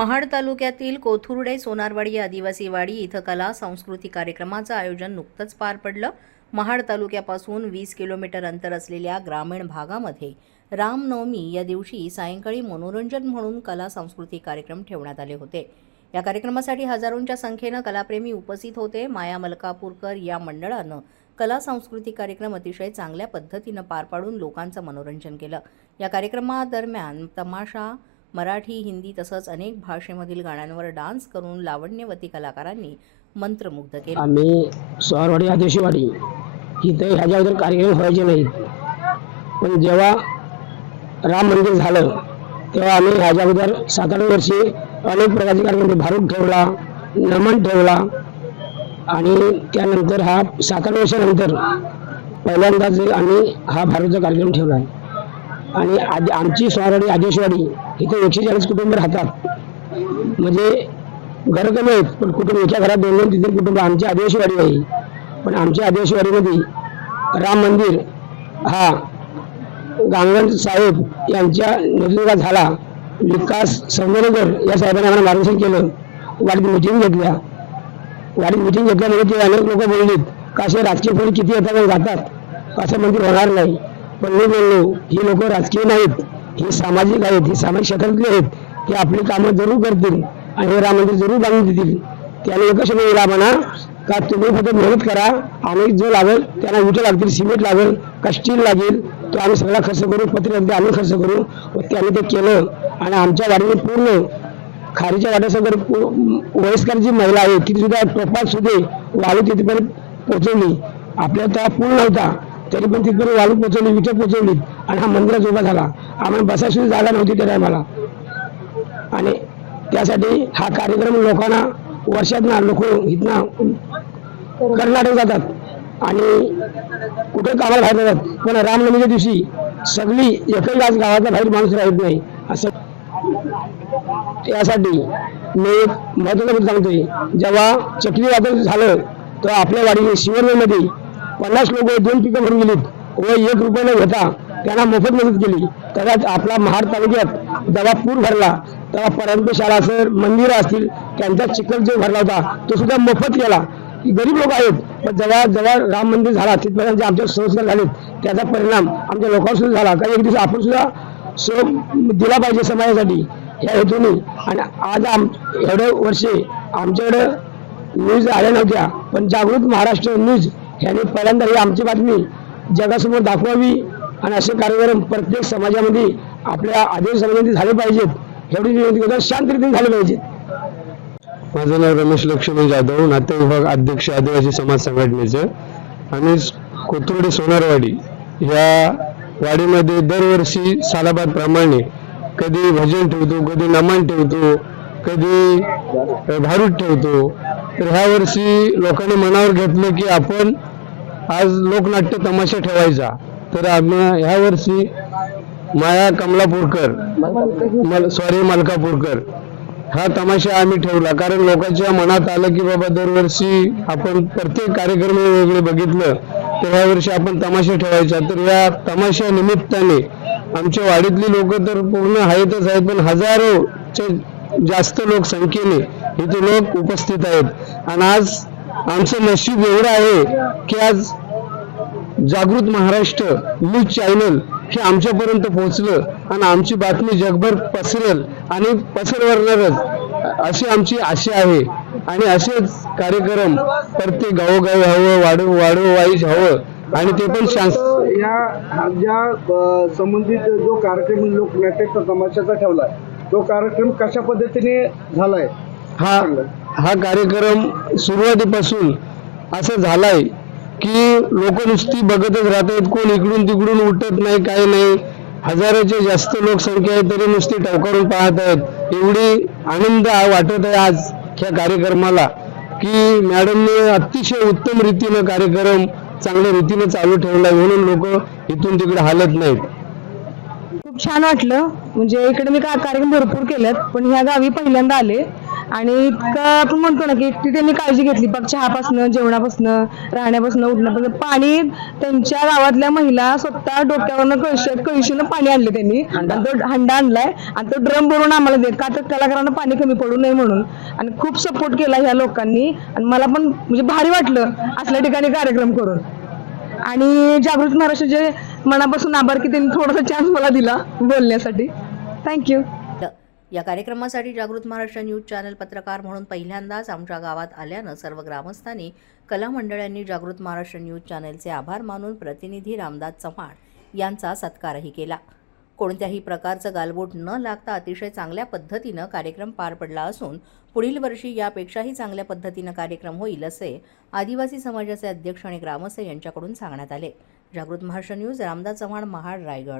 महाड तालुक्यातील कोथुर्डे सोनारवाडी आदिवासी वाडी इथं कला सांस्कृतिक कार्यक्रमाचं आयोजन नुकतंच पार पडलं। महाड तालुक्यापासून 20 किलोमीटर अंतर असलेल्या ग्रामीण भागामध्ये रामनवमी या दिवशी सायंकाळी मनोरंजन म्हणून कला सांस्कृतिक कार्यक्रम ठेवण्यात आले होते। या कार्यक्रमासाठी हजारोंच्या संख्येने कलाप्रेमी उपस्थित होते। माया मलकापूरकर या मंडळानं कला सांस्कृतिक कार्यक्रम अतिशय चांगल्या पद्धतीने पार पाडून लोकांचं मनोरंजन केलं। या कार्यक्रमादरम्यान तमाशा, मराठी, हिंदी तसंच अनेक भाषेमधील गाण्यांवर डान्स करून लावण्यवती कलाकारांनी मंत्रमुग्ध केले। आम्ही सोनारवाडी आदिवासी इथे ह्याच्या अगोदर कार्यक्रम व्हायचे नाहीत, पण जेव्हा राम मंदिर झालं तेव्हा आम्ही ह्याच्या अगोदर 7-8 वर्षे अनेक प्रकारचे कार्यक्रम भारूड ठेवला, नमन ठेवला आणि त्यानंतर हा 7-8 वर्षानंतर पहिल्यांदाच आम्ही हा भारूडचा कार्यक्रम ठेवला आहे। आणि आमची सोनारवाडी आदिवासी इथे 140 कुटुंब राहतात, म्हणजे घर कमी आहेत पण कुटुंब एका घरात 2-3 कुटुंब आमची आदिवासी आहे। पण आमच्या आदिवासी वाडीमध्ये राम मंदिर हा गांगण साहेब यांच्या नेतृत्वात झाला। विकास संगणकर या साहेबांनी आम्हाला मार्गदर्शन केलं। वाडीत मिटिंग घेतल्यामुळे ते अनेक लोक बोललीत का असे राजकीय फळ किती येतात आणि जातात, असं मंदिर होणार नाही। पण मी बोललो ही लोक राजकीय नाहीत, ही सामाजिक आहेत, ही सामाजिक क्षेत्रातली आहेत, ते आपली कामं जरूर करतील आणि हे राम मंदिर जरूर बांधून देतील। त्याने एकच वेळेला म्हणा का तुम्ही फक्त मेहनत करा आणि जो लागेल त्यांना विटा लागतील, सिमेंट लागेल का स्टील लागेल तो आम्ही सगळा खर्च करू, पत्रे आम्ही खर्च करू। त्याने ते केलं आणि आमच्या वाडीने पूर्ण खारीच्या वाड्यासोबत वयस्कर जी महिला आहे ती सुद्धा टोपात सुद्धा वाळू तिथपर्यंत पोहोचवली। आपल्या त्या पूल नव्हता तरी पण तिथपर्यंत वाळू पोहोचवली, विटा पोहोचवली आणि हा मंदिरात उभा झाला। आम्हाला बसायची जागा नव्हती त्या टायमाला आणि त्यासाठी हा कार्यक्रम लोकांना वर्षातनं लोक इथनं कर्नाटक जातात आणि कुठे कामाला बाहेर जातात, पण रामनवमीच्या दिवशी सगळी एकही आज गावातला बाहेर माणूस राहत नाही। असं त्यासाठी मी एक महत्त्वाचं मुद्दा सांगतोय, जेव्हा चक्रीवादळ झालं तेव्हा आपल्या वाडीने शिवरमध्ये 50 लोक 2 पिकं भरून गेलीत व 1 रुपया न घेता त्यांना मोफत मदत केली। त्यात आपला महाड तालुक्यात जेव्हा पूर भरला तेव्हा परंतु शाळा असेल, मंदिरं असतील, त्यांचा चिखल जो भरला होता तो सुद्धा मोफत केला। गरीब लोक आहेत, पण जेव्हा राम मंदिर झाला तिथपर्यंत जे आमचे संस्कार झाले त्याचा परिणाम आमच्या लोकांवर सुद्धा झाला। काही एक दिवस आपण सुद्धा सहयोग दिला पाहिजे समाजासाठी ह्या हेतूने। आणि आज एवढे वर्षे आमच्याकडे न्यूज आल्या नव्हत्या, पण जागृत महाराष्ट्र न्यूज ह्याने पहिल्यांदा ही आमची बातमी जगासमोर दाखवावी आणि असे कार्यक्रम प्रत्येक समाजामध्ये आपल्या आदिवासी समाजामध्ये झाले पाहिजेत। एवढी विनंती करतो, शांत रीतीने झाले पाहिजेत। माझं नाव रमेश लक्ष्मण जाधव, नाते विभाग अध्यक्ष आदिवासी समाज संघटनेचं। आणि कोथुर्डे सोनारवाडी या वाडीमध्ये दरवर्षी सालाबादप्रमाणे कधी भजन ठेवतो, कधी नमन ठेवतो, कधी भारूड ठेवतो। तर ह्या वर्षी लोकांनी मनावर घेतलं की आपण आज लोकनाट्य तमाशा ठेवायचा। तर आम्ही ह्या वर्षी माया मलकापूरकर हा तमाशा आम्ही ठेवला, कारण लोकांच्या मनात आलं की बाबा दरवर्षी आपण प्रत्येक कार्यक्रम वेगळे बघितलं तर ह्या वर्षी आपण तमाशा ठेवायचा। तर या तमाशा निमित्ताने आमच्या वाडीतली लोक तर पूर्ण आहेतच आहेत, पण हजारोच्या जास्त लोकसंख्येने इथे लोक उपस्थित आहेत। आणि आज आमचं नशीब एवढं आहे की आज जागृत महाराष्ट्र न्यूज चॅनल हे आमच्यापर्यंत पोहोचलं आणि आमची बातमी जगभर पसरेल आणि पसरवणारच अशी आमची आशा आहे। आणि असेच कार्यक्रम प्रत्येक गावोगावी हवं, वाढोवाईज हवं आणि ते पण या संबंधित जो कार्यक्रम लोकनाट्याचा तमाशाचा ठेवलाय तो कार्यक्रम कशा पद्धतीने झालाय? हा कार्यक्रम सुरुवातीपासून असं झालाय की लोक नुसती बघतच राहतात, कोण इकडून तिकडून उठत नाही, काही नाही। हजाराच्या जास्त लोकसंख्या आहे तरी नुसती टवकारून पाहत आहेत। एवढी आनंद वाटत आहे आज ह्या कार्यक्रमाला की मॅडमने अतिशय उत्तम रीतीने कार्यक्रम चांगल्या रीतीने चालू ठेवला, म्हणून लोक इथून तिकडे हालत नाहीत। खूप छान वाटलं, म्हणजे इकडे मी कार्यक्रम भरपूर केलेत पण ह्या गावी पहिल्यांदा आले आणि इतकं आपण म्हणतो ना की इतकी त्यांनी काळजी घेतली, बघ चहापासनं, जेवणापासनं, राहण्यापासनं, उठण्यापासून. पाणी त्यांच्या गावातल्या महिला स्वतः डोक्यावरनं कळशीनं पाणी आणले त्यांनी, आणि तो हंडा आणलाय आणि तो ड्रम भरून आम्हाला देत, का तर कलाकारांना पाणी कमी पडू नये म्हणून. आणि खूप सपोर्ट केला ह्या लोकांनी, आणि मला पण म्हणजे भारी वाटलं असल्या ठिकाणी कार्यक्रम करून. आणि जागृत महाराष्ट्राचे मनापासून आभार की त्यांनी थोडासा चान्स मला दिला बोलण्यासाठी. थँक्यू. या कार्यक्रमासाठी जागृत महाराष्ट्र न्यूज चॅनल पत्रकार म्हणून पहिल्यांदाच आमच्या गावात आल्यानं सर्व ग्रामस्थांनी, कला मंडळांनी जागृत महाराष्ट्र न्यूज चॅनलचे आभार मानून प्रतिनिधी रामदास चव्हाण यांचा सत्कारही केला. कोणत्याही प्रकारचं गालबोट न लागता अतिशय चांगल्या पद्धतीनं कार्यक्रम पार पडला असून पुढील वर्षी यापेक्षाही चांगल्या पद्धतीनं कार्यक्रम होईल असे आदिवासी समाजाचे अध्यक्ष आणि ग्रामस्थ यांच्याकडून सांगण्यात आले. जागृत महाराष्ट्र न्यूज, रामदास चव्हाण, महाड, रायगड.